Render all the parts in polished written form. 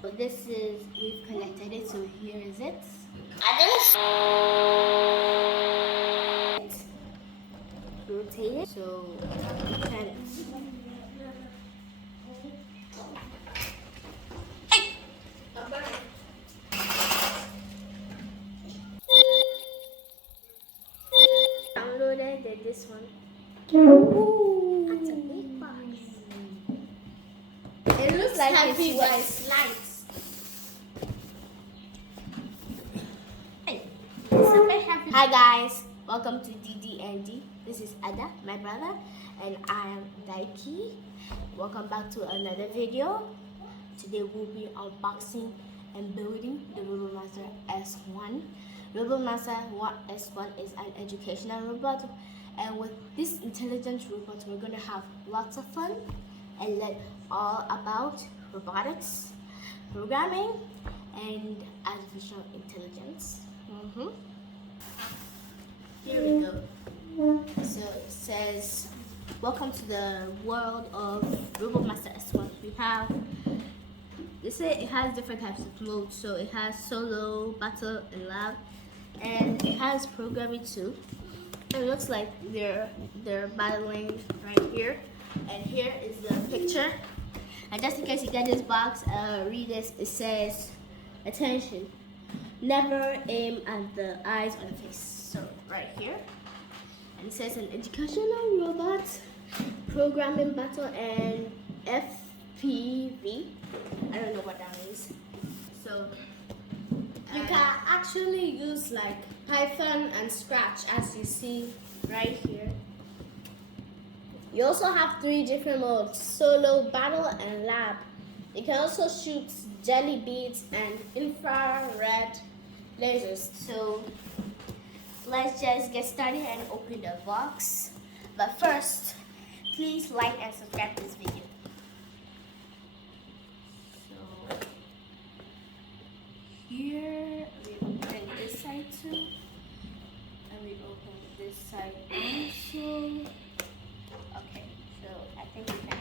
So this is, we've connected it, so here is it. Rotate it, so you can. Downloaded this one. Ooh, that's a big box. It looks like heavy it's by slides. Hi guys, welcome to DD&D. This is Ada, my brother, and I am Daiki. Welcome back to another video. Today we'll be unboxing and building the Robomaster S1. Robomaster S1 is an educational robot, and with this intelligent robot we're going to have lots of fun and learn all about robotics, programming, and artificial intelligence. Here we go. So it says, welcome to the world of Robomaster S1. We have, they say it has different types of modes. So it has solo, battle, and lab, and it has programming too. And it looks like they're battling right here. And here is the picture. And just in case you get this box, read this. It says, attention, never aim at the eyes or the face. So right here. And it says an educational robot, programming battle, and FPV. I don't know what that means. So You can actually use like Python and Scratch, as you see right here. You also have 3 different modes: solo, battle, and lab. You can also shoot jelly beads and infrared lasers. So let's just get started and open the box. But first, please like and subscribe to this video. So here we open this side too, and we open this side also. Okay, so I think we can,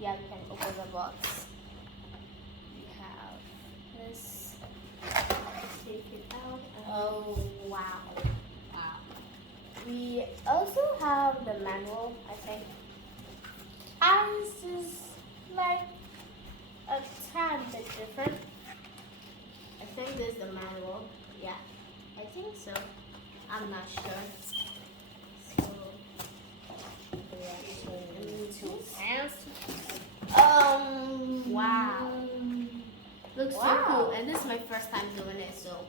yeah, we can open the box. We have this. Let's take it out. Oh wow. We also have the manual, I think. Ours is like a tad bit different. I think this is the manual. Yeah, I think so. I'm not sure. So, wow. Looks so cool. And this is my first time doing it, so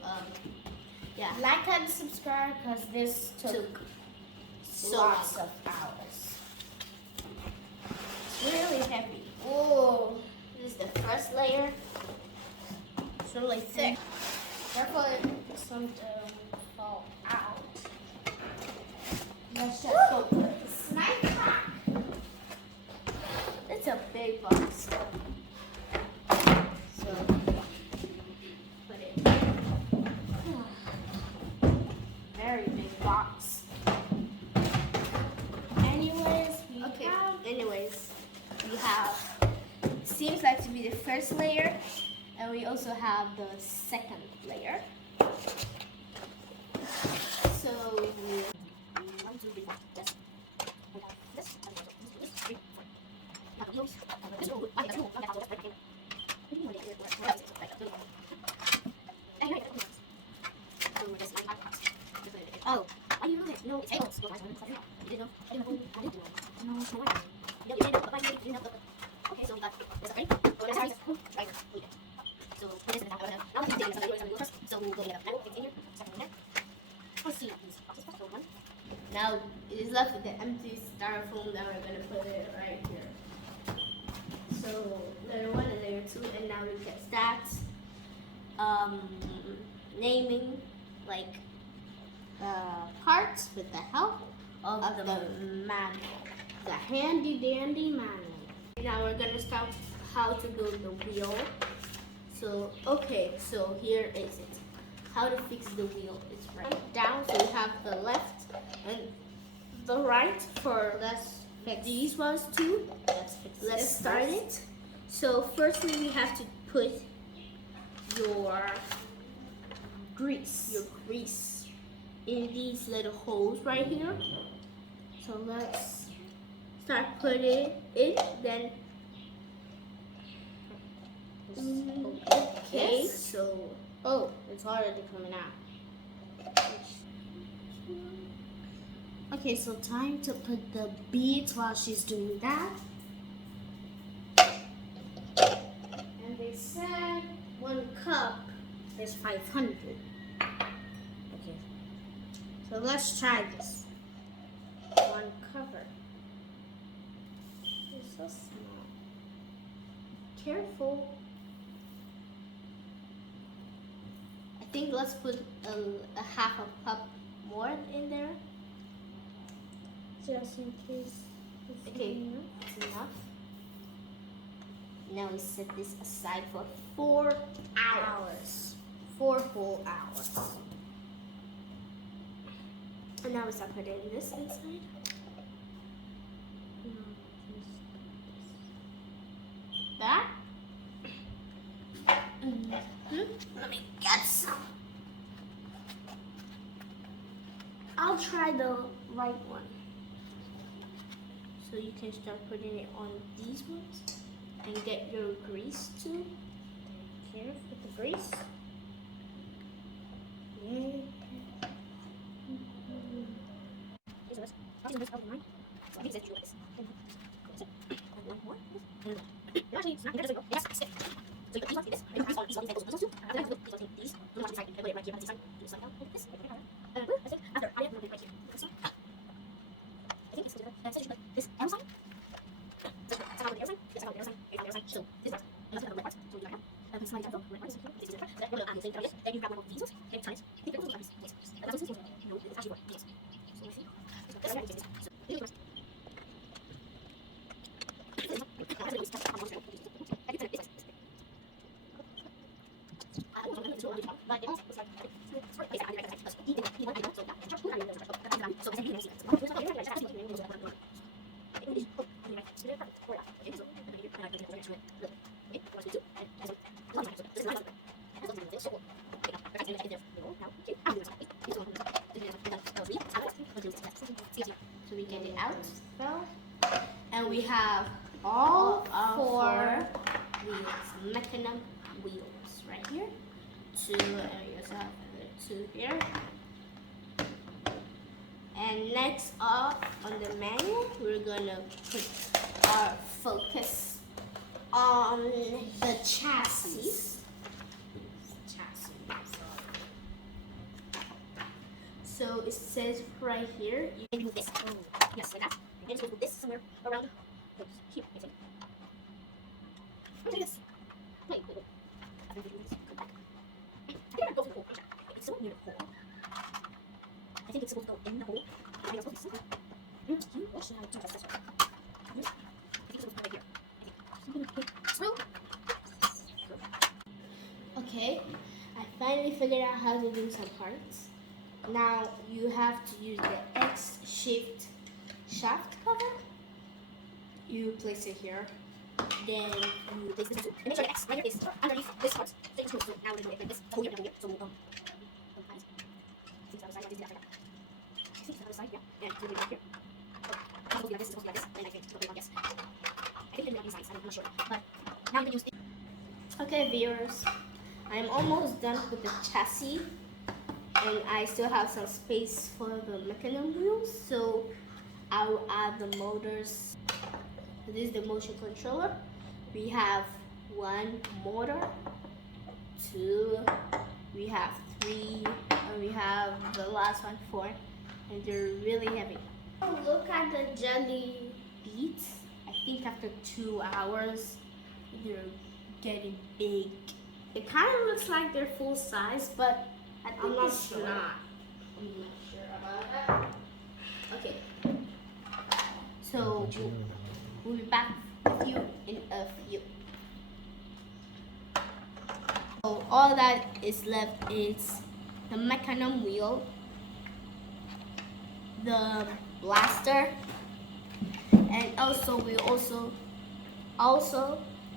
yeah. Like and subscribe because this took lots of hours. It's really heavy. Oh, This is the first layer. it's really thick. Careful, some fall out. Let's just go for it. Nice pack. It's a big box. So put it. Very big box. Anyways, we have, seems like to be the first layer, and we also have the second layer. So we 1, 2, 3, 4. This. We have this. And this. 3, 4. We have those. This. Oh, why you do it? No, it's tables. No, I didn't know. I didn't know. No, it's not. You didn't know, but you didn't know. Okay, so we got this right. There's right here. So this is the now let's take this first. So we'll go together. Now things in here. Second in there. Let's see these boxes first. One. Now it is left with the empty styrofoam that we're gonna put it right here. So layer 1 and layer 2, and now we can start naming like parts with the help of the manual, the handy dandy manual. Now we're gonna start how to build the wheel. So okay, so here is it. How to fix the wheel. It's right down, so we have the left and the right for these ones too. Let's start it. So firstly we have to put your grease. in these little holes right here. So let's start putting it in. Then okay, so it's already coming out. Okay, so time to put the beads while she's doing that. And they said 1 cup is 500. Okay, so let's try this. 1 cover. It's so small. Careful. I think let's put a half a cup more in there. Just in case. Okay, that's enough. Now we set this aside for 4 hours. 4 full hours. And now we start putting this inside. That. Let me get some. I'll try the right one. So you can start putting it on these ones and get your grease too. Here with the grease. So we get it out. And we have all 4 wheels, mechanism wheels right here. 2, and we also have 2 here. And next up on the manual, we're gonna put our focus on the chassis. So it says right here, you can do this. Yes, like that. And just put this somewhere around here. Look at this. Wait. I'm going to do this. Come back. I think it goes in the hole. It's so near the hole. I think it's supposed to go in the hole. I think it's supposed to be somewhere. What should I do this way? I think it's supposed to go right here. Okay, I finally figured out how to do some parts. Now you have to use the X shift shaft cover. You place it here. Then you place this too. And make sure the X right here is underneath this part. So now we're going to do it like this. Hold it down here. So we'll see the other side. See the other side, yeah. And do it right here. It's supposed to be like this. It's supposed to be like this. And I think it'll be like this. I think it'll be on these sides. I'm not sure. But now you can use it. Okay, viewers. I'm almost done with the chassis. And I still have some space for the mechanism wheels, so I will add the motors. So this is the motion controller. We have 1 motor, 2, we have 3, and we have the last one 4, and they're really heavy. Look at the jelly beads. I think after 2 hours, they're getting big. It kind of looks like they're full size, but I'm not sure. I'm not sure about that. Okay. So we'll be back with you in a few. So all that is left is the mechanism wheel, the blaster, and also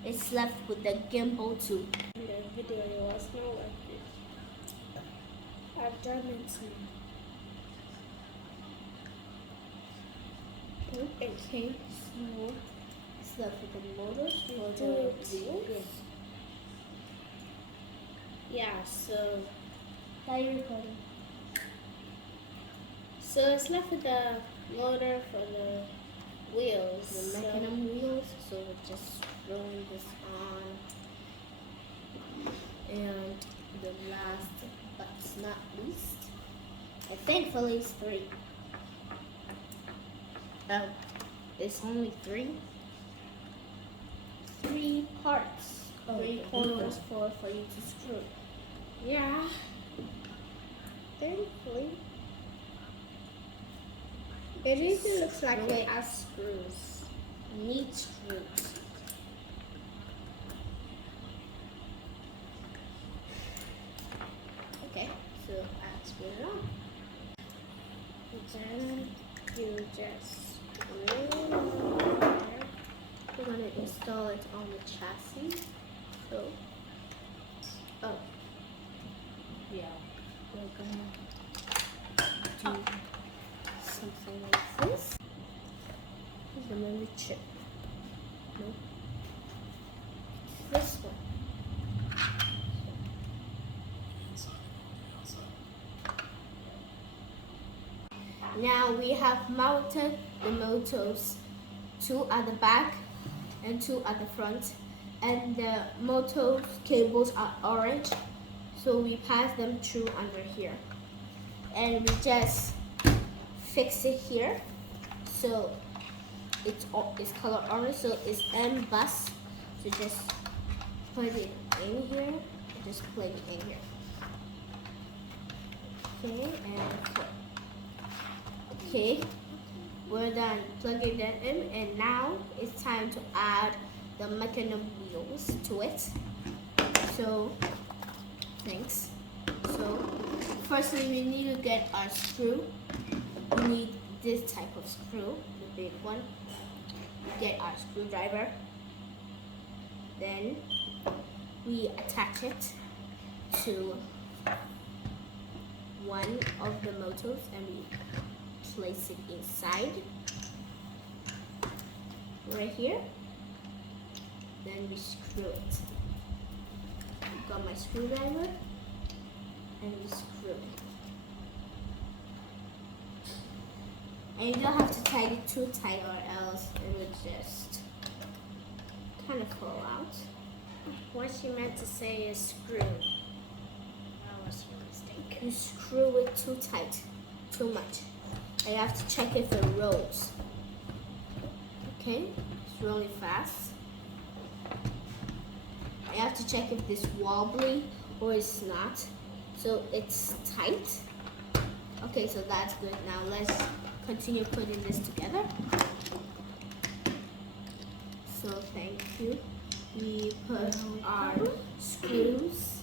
it's left with the gimbal too. In the video, it was not like this. I've done it too. Okay, so it's left with the motors for Do the it. wheels. Yeah, so Are you recording? it's left with the motor for the wheels. The mechanism wheels. So we're just throwing this on. And the last but not least, and thankfully it's 3. Oh, it's only 3. 3 parts. 3 corners for you to screw. Yeah. Thankfully. It really looks like it has screws. Need screws. Okay, so I screw it on. Then you just glue it on there. We're gonna install it on the chassis. So, oh, yeah, we're gonna do something like this. Here's the memory chip. Nope. This one. Now we have mounted the motors, 2 at the back and 2 at the front, and the motor cables are orange, so we pass them through under here, and we just fix it here, so it's color orange, so it's M bus. So just put it in here and just plug it in here. Okay, and put. Okay, we're done plugging that in, and now it's time to add the mechanism wheels to it. So, thanks. So, firstly, we need to get our screw. We need this type of screw, the big one. Get our screwdriver. Then we attach it to one of the motors, and we place it inside right here. Then we screw it. I've got my screwdriver and we screw it. And you don't have to tighten it too tight or else it would just kind of fall out. What she meant to say is screw. That was your mistake. You screw it too tight, too much. And you have to check if it rolls. Okay, it's rolling fast. I have to check if this wobbly or it's not. So it's tight. Okay, so that's good. Now let's continue putting this together. So thank you. We put our screws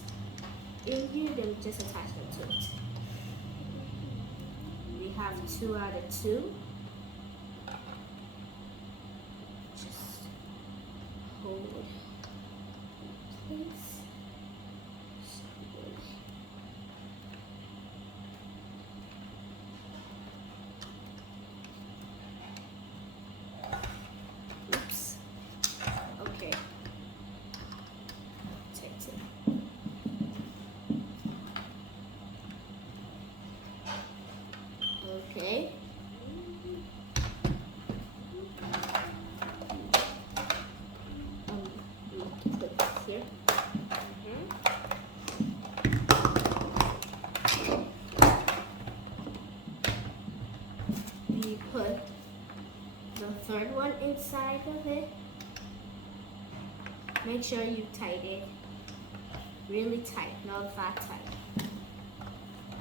in here, then we just attach them to it. We have 2 out of 2. Just hold place. Oops. Okay. Take it. Okay. We put this here. We put the third one inside of it. Make sure you tighten it really tight, not that tight.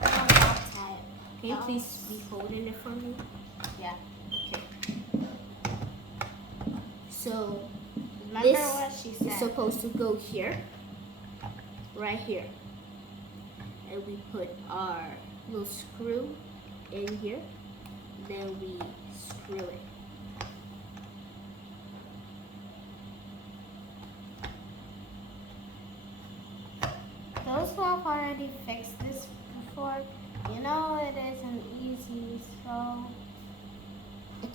Not that tight. Can you please be holding it for me? Yeah. Okay. So Remember this what she is said. supposed to go here, right here. And we put our little screw in here. Then we screw it. already fixed this before. You know it isn't easy, so it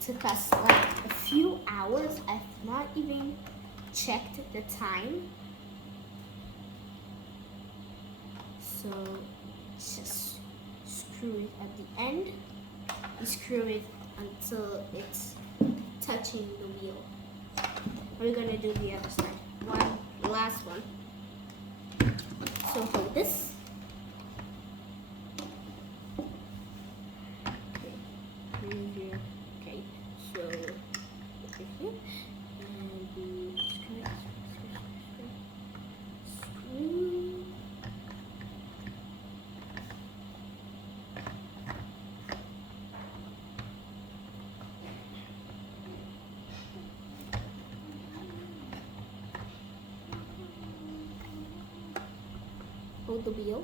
took us like a few hours. I've not even checked the time. So just screw it at the end. You screw it until it's touching the wheel. We're gonna do the other side. One last one. So hold this. Okay, so here and the screw. Hold the wheel.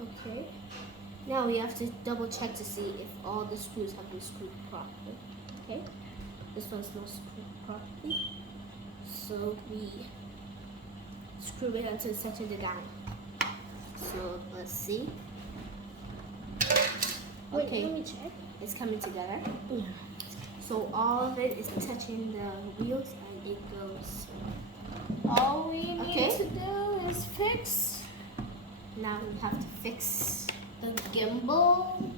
Okay. Now we have to double check to see if all the screws have been screwed properly. Okay. This one's not screwed properly. So we screw it until it's touching the down. So let's see. Okay. Wait, let me check. It's coming together. Yeah. So all of it is touching the wheels and it goes. All we need to do is fix. Now we have to fix The gimbal,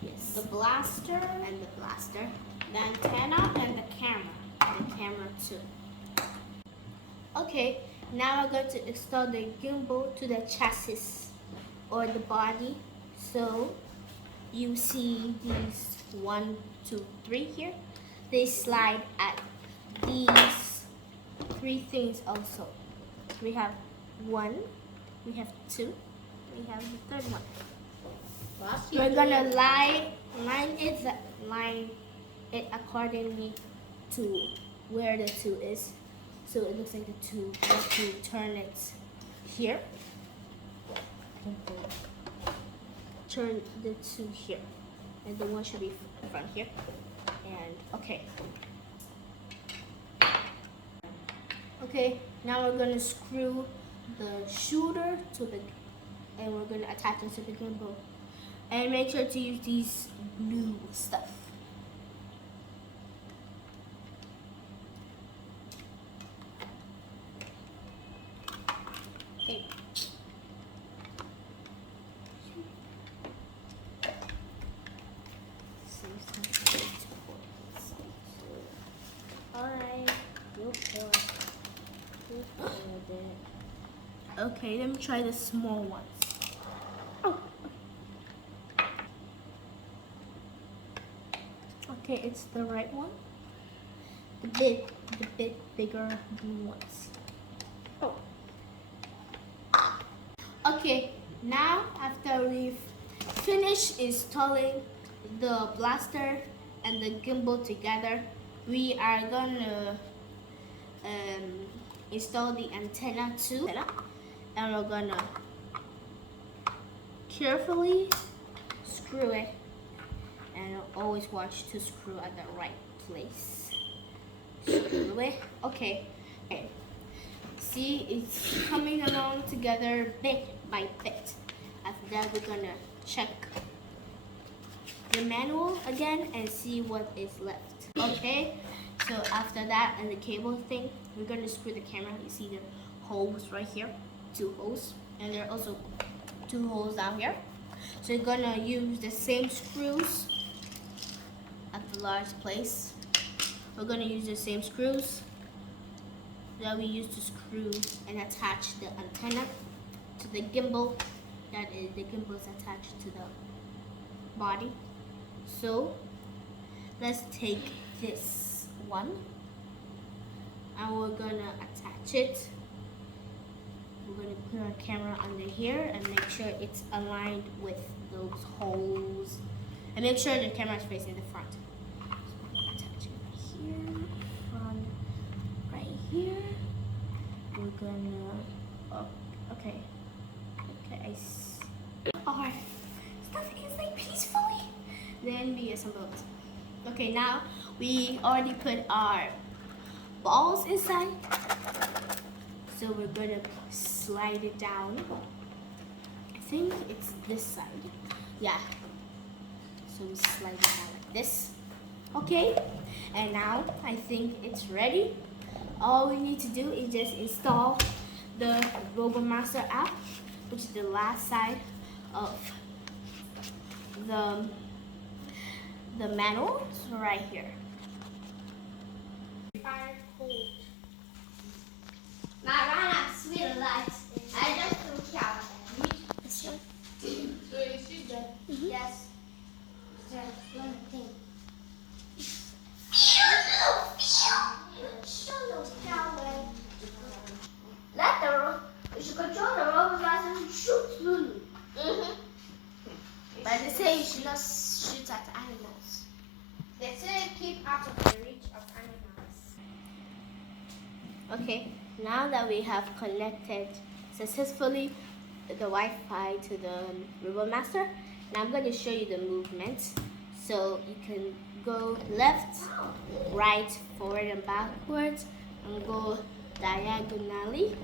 yes, the blaster, and the blaster, the antenna, and the camera too. Okay, now we're going to install the gimbal to the chassis or the body. So you see these 1, 2, 3 here. They slide at these 3 things also. We have 1, we have 2, we have the third one. We're gonna line it accordingly to where the 2 is. So it looks like the 2. We have to turn it here. Turn the 2 here, and the 1 should be front here. And okay. Okay, now we're gonna screw the shooter to the, and we're gonna attach it to the gimbal. And make sure to use these blue stuff. Okay. Alright, go for it. Okay, let me try the small ones. Oh. Okay, it's the right one. The bit bigger blue ones. Oh. Okay, now after we've finished installing the blaster and the gimbal together, we are gonna install the antenna too. And we're gonna carefully screw it, and always watch to screw at the right place. Screw it. Okay. See, it's coming along together bit by bit. After that, we're gonna check the manual again and see what is left. Okay. So after that and the cable thing, we're gonna screw the camera. You see the holes right here. 2 holes, and there are also 2 holes down here. So you're gonna use the same screws at the large place. We're gonna use the same screws that we used to screw and attach the antenna to the gimbal. That is, the gimbal is attached to the body. So let's take this one and we're gonna attach it. We're going to put our camera under here and make sure it's aligned with those holes. And make sure the camera is facing the front. So I'm going to attach it right here, right here. We're going to, oh, okay. Okay, our stuff is like peacefully. Then we assemble it. Okay, now we already put our balls inside. So we're gonna slide it down. I think it's this side. Yeah. So we slide it down like this. Okay. And now I think it's ready. All we need to do is just install the Robomaster app, which is the last side of the manual. So right here. I just took out. Yes. But they say you should not shoot at animals. They say keep out of the reach of animals. Okay, now that we have connected successfully the Wi-Fi to the Robomaster, now I'm going to show you the movement. So you can go left, right, forward and backwards, and go diagonally.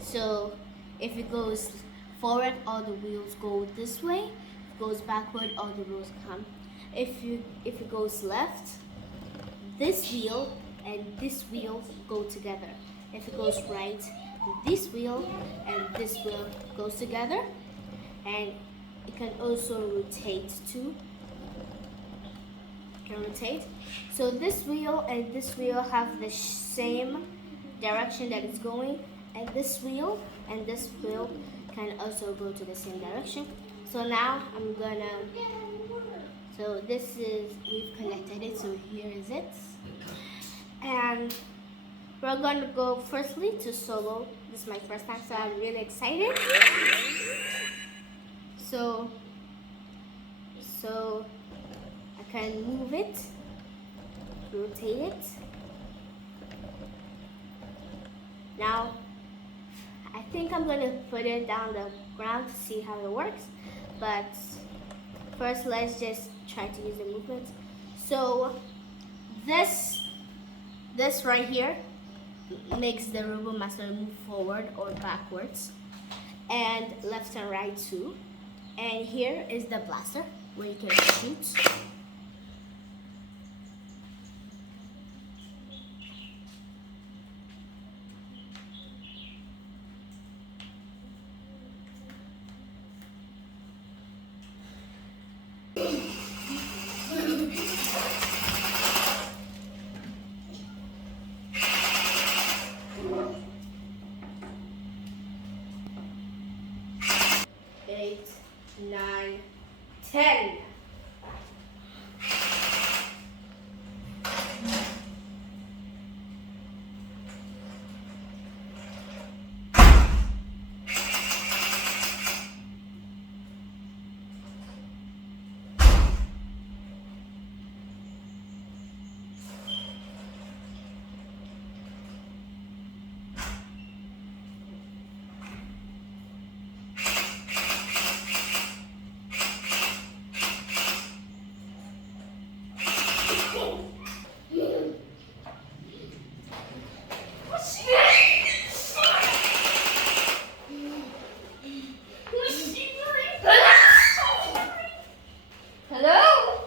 So if it goes forward, all the wheels go this way. If it goes backward, all the wheels come. If it goes left, this wheel and this wheel go together. If it goes right, this wheel and this wheel goes together. And it can also rotate too. It can rotate. So this wheel and this wheel have the same direction that it's going, and this wheel can also go to the same direction. So now I'm gonna, so this is, we've connected it, so here is it. And we're gonna go firstly to solo. This is my first time, so I'm really excited. So I can move it, rotate it. Now, I think I'm gonna put it down the ground to see how it works. But first, let's just try to use the movement. So this right here makes the Robomaster move forward or backwards, and left and right too. And here is the blaster where you can shoot. Eight, 9, 10. Hello?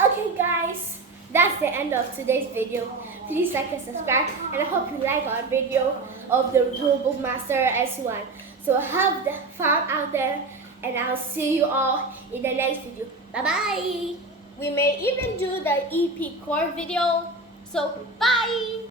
Okay guys, that's the end of today's video. Please like and subscribe, and I hope you like our video of the Robomaster S1. So have the fun out there, and I'll see you all in the next video. Bye bye. We may even do the EP core video. So bye.